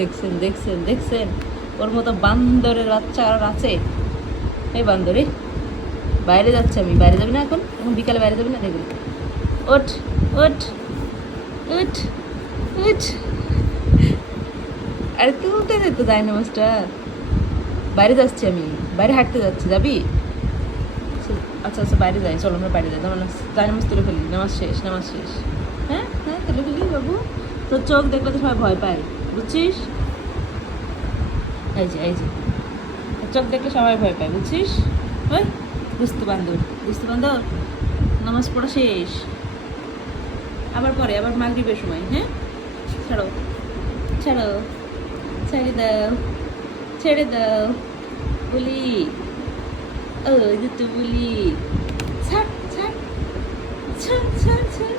দেখছেন দেখছেন দেখছেন, ওর মতো বান্দরের বাচ্চা আর আছে? এই বান্দরে, বাইরে যাচ্ছে, আমি বাইরে যাবি না এখন, এখন বিকালে বাইরে যাবি না, দেখবি। ওঠ ওঠ ওঠ ওঠ, আরে তুলতে দে তো ডাইনামাসটা। বাইরে যাচ্ছি আমি, বাইরে হাঁটতে যাচ্ছি, যাবি? আচ্ছা আচ্ছা বাইরে যাই, চলো আমরা বাইরে যাই, ডাইনামাস তুলে ফেলি, নামাজ শেষ, নামাজ শেষ। হ্যাঁ হ্যাঁ তুলে ফেলি বাবু, তোর চোখ দেখলে তো সবাই ভয় পায়, বুঝছিস? এই যে এই যে, তোর চোখ দেখলে সবাই ভয় পায়, বুঝছিস? ওই বুঝতে বান্ধব, বুঝতে বান্ধব, নামাজ পড়া শেষ, আবার পরে, আবার মাগরিবের সময়। হ্যাঁ ছাড়ো ছাড়ো, ছেড়ে দাও, ছেড়ে দাও, বলি ও দুটো বলি, ছাড় ছাড় ছাড় ছাড় ছাড়,